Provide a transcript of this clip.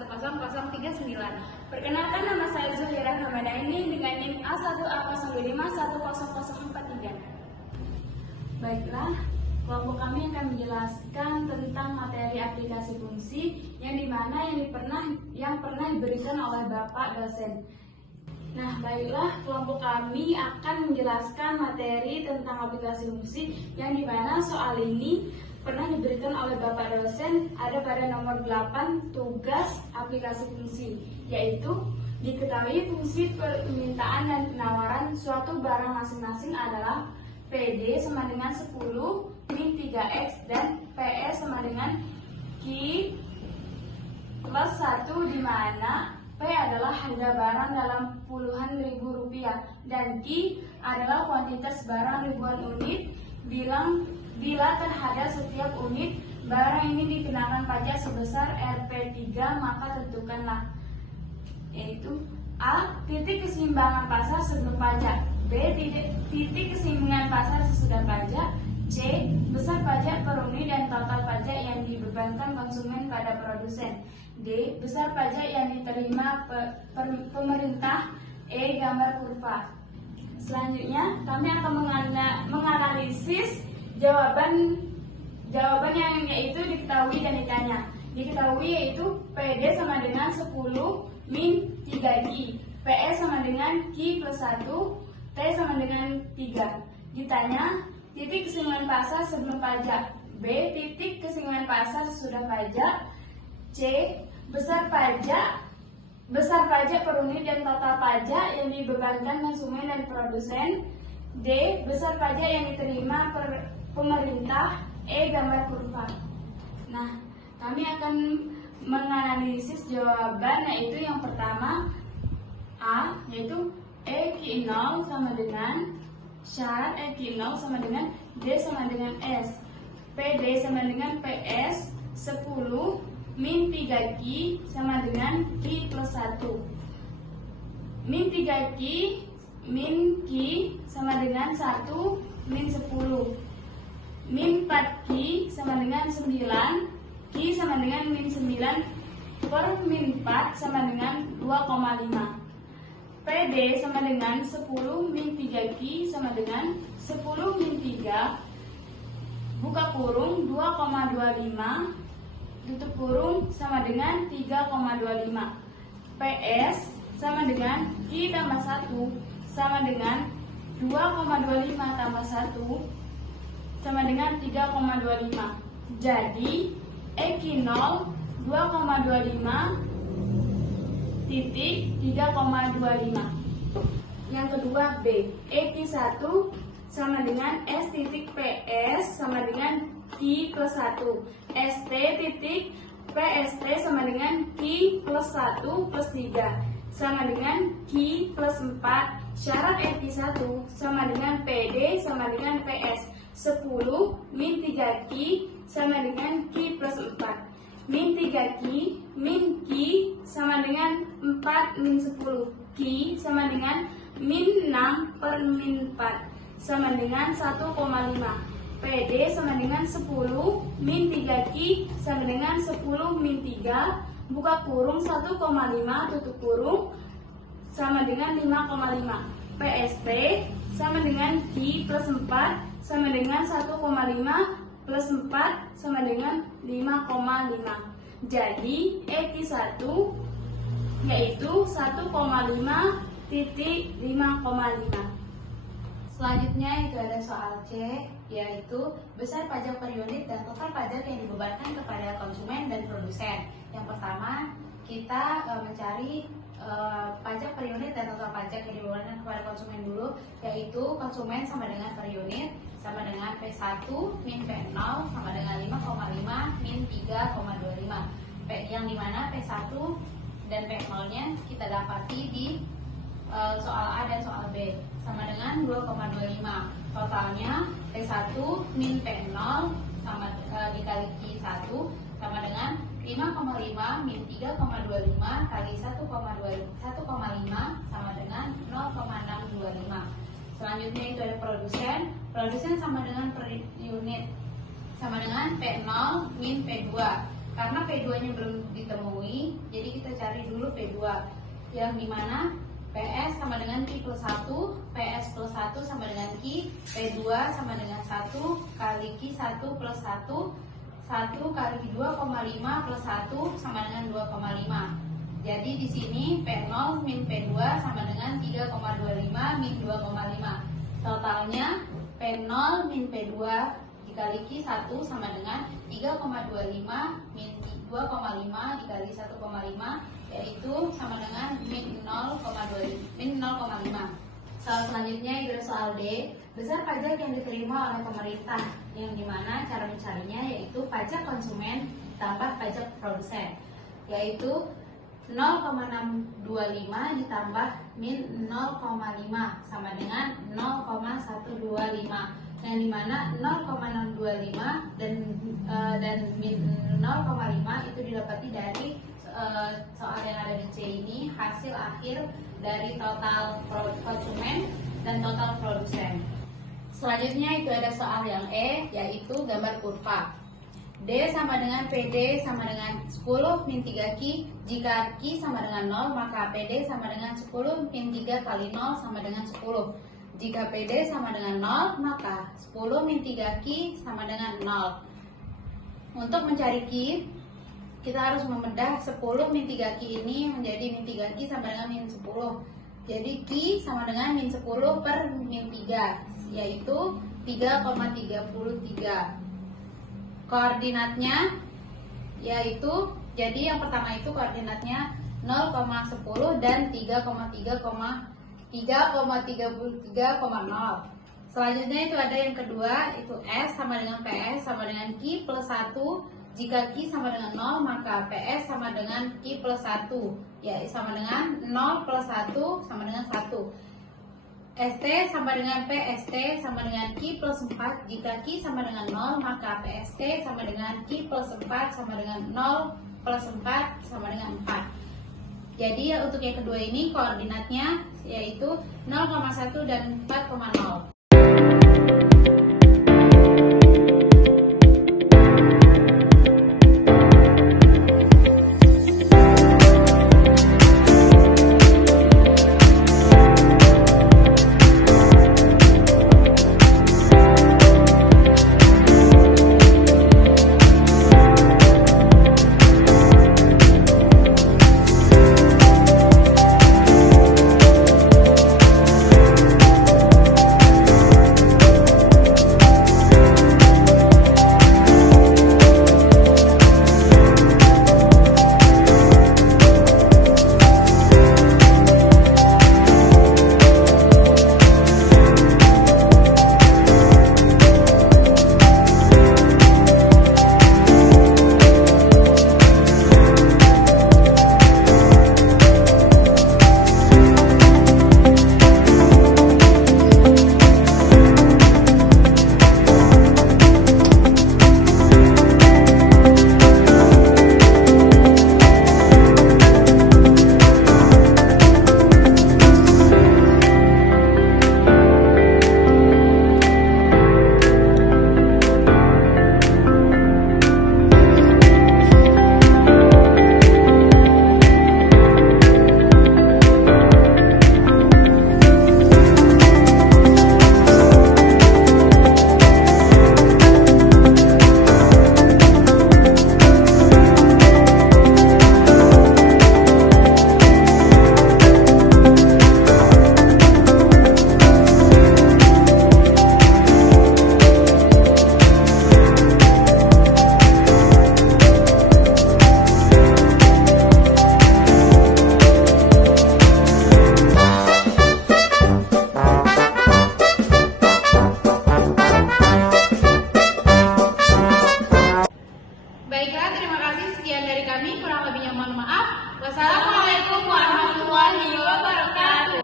1000039. Perkenalkan, nama saya Zuhira Hamadaini dengan NIM A1A025100043. Baiklah, kelompok kami akan menjelaskan tentang materi aplikasi fungsi yang pernah diberikan oleh Bapak dosen. Nah, baiklah, kelompok kami akan menjelaskan materi tentang aplikasi fungsi yang dimana soal ini pernah diberikan oleh Bapak dosen, ada pada nomor 8 tugas aplikasi fungsi, yaitu diketahui fungsi permintaan dan penawaran suatu barang masing-masing adalah PD sama dengan 10 min 3X dan PS sama dengan Q plus 1, di mana P adalah harga barang dalam puluhan ribu rupiah dan Q adalah kuantitas barang ribuan unit. Bila terhadap setiap unit barang ini dikenakan pajak sebesar Rp3, maka tentukanlah, yaitu A. Titik keseimbangan pasar sebelum pajak, B. Titik keseimbangan pasar sesudah pajak, C. Besar pajak per unit dan total pajak yang dibebankan konsumen pada produsen, D. Besar pajak yang diterima pemerintah, E. Gambar kurva. Selanjutnya kami akan menganalisis jawaban yang yaitu diketahui dan ditanya. Diketahui yaitu PD sama dengan 10 min 3Q, PS sama dengan Q plus 1, T sama dengan 3. Ditanya titik keseimbangan pasar sebelum pajak, B. Titik keseimbangan pasar sesudah pajak, C. Besar pajak per unit dan total pajak yang dibebankan konsumen dan produsen, D. Besar pajak yang diterima pemerintah, E. Gambar kurva. Nah, kami akan menganalisis jawaban, yaitu yang pertama A, yaitu EQ0 sama dengan syarat EQ0 sama dengan D sama dengan S, PD sama dengan PS 10 min 3Q sama dengan Q plus 1, min 3Q min Q sama dengan 1 min 10, min 4Q sama dengan 9, Q sama dengan min 9 per min 4 sama dengan 2,5, PD sama dengan 10 min 3Q sama dengan 10 min 3 buka kurung 2,25 tutup kurung sama dengan 3,25. PS sama dengan Q tambah 1 sama dengan 2,25 tambah 1 sama dengan 3,25. Jadi EQ0 2,25 titik 3,25. Yang kedua B, EQ1 sama dengan S titik PS sama dengan Q plus 1, ST titik PST sama dengan Q plus 1 plus 3 sama dengan Q plus 4. Syarat EQ1 sama dengan PD sama dengan PS 10 min 3Q sama dengan Q plus 4, min 3Q min Q sama dengan 4 min 10, Q sama dengan min 6 per min 4 sama dengan 1,5. PD sama dengan 10 min 3Q sama dengan 10 min 3 buka kurung 1,5 tutup kurung sama dengan 5,5. PST sama dengan Q plus 4 sama dengan 1,5 plus 4 sama dengan 5,5. Jadi EQ1 yaitu 1,5 titik 5,5. Selanjutnya itu ada soal C, yaitu besar pajak per unit dan total pajak yang dibebankan kepada konsumen dan produsen. Yang pertama, kita mencari pajak per unit dan total pajak yang dibebankan kepada konsumen dulu, yaitu konsumen sama dengan per unit sama dengan P1 min P0 sama dengan 5,5 min 3,25. Yang dimana P1 dan P0 nya kita dapati di soal A dan soal B sama dengan 2,25. Totalnya P1 min P0 sama dikali Q1 sama dengan 5,5 min 3,25 kali 1,5 sama dengan 0,625. Selanjutnya itu ada produsen. Produsen sama dengan per unit sama dengan P0 min P2. Karena P2-nya belum ditemui, jadi kita cari dulu P2, yang dimana PS sama dengan Q plus 1, PS plus 1 sama dengan Q, P2 sama dengan 1 kali Q1 plus 1, 1 kali 2,5 plus 1 sama dengan 2,5. Jadi di sini P0 min P2 sama dengan 3,25 min 2,5. Totalnya P0 min P2 dikali Q1 sama dengan 3,25 min 2,5 dikali 1,5, yaitu sama dengan min 0,5. Soal selanjutnya itu soal D. Besar pajak yang diterima oleh pemerintah, yang dimana cara mencarinya yaitu pajak konsumen ditambah pajak produsen, yaitu 0,625 ditambah min 0,5 sama dengan 0,125, yang dimana 0,625 dan min 0,5 itu didapati dari soal yang ada di C ini, hasil akhir dari total konsumen dan total produsen. Selanjutnya itu ada soal yang E, yaitu gambar kurva. D sama dengan PD sama dengan 10 min 3Q. Jika Q sama dengan 0, maka PD sama dengan 10 min 3 kali 0 sama dengan 10. Jika PD sama dengan 0, maka 10 min 3Q sama dengan 0. Untuk mencari Q, kita harus membedah 10 min 3Q ini menjadi min 3Q sama dengan min 10. Jadi Q sama dengan min 10 per min 3, yaitu 3,33. Koordinatnya yaitu, jadi yang pertama itu koordinatnya 0,10 dan 3,33,0. Selanjutnya itu ada yang kedua, itu S sama dengan PS sama dengan Q plus 1. Jika Q sama dengan 0, maka PS sama dengan Q plus 1, ya sama dengan 0 plus 1 sama dengan 1. ST sama dengan PST sama dengan Q plus 4. Jika Q sama dengan 0, maka PST sama dengan Q plus 4 sama dengan 0 plus 4 sama dengan 4. Jadi untuk yang kedua ini koordinatnya yaitu 0,1 dan 4,0.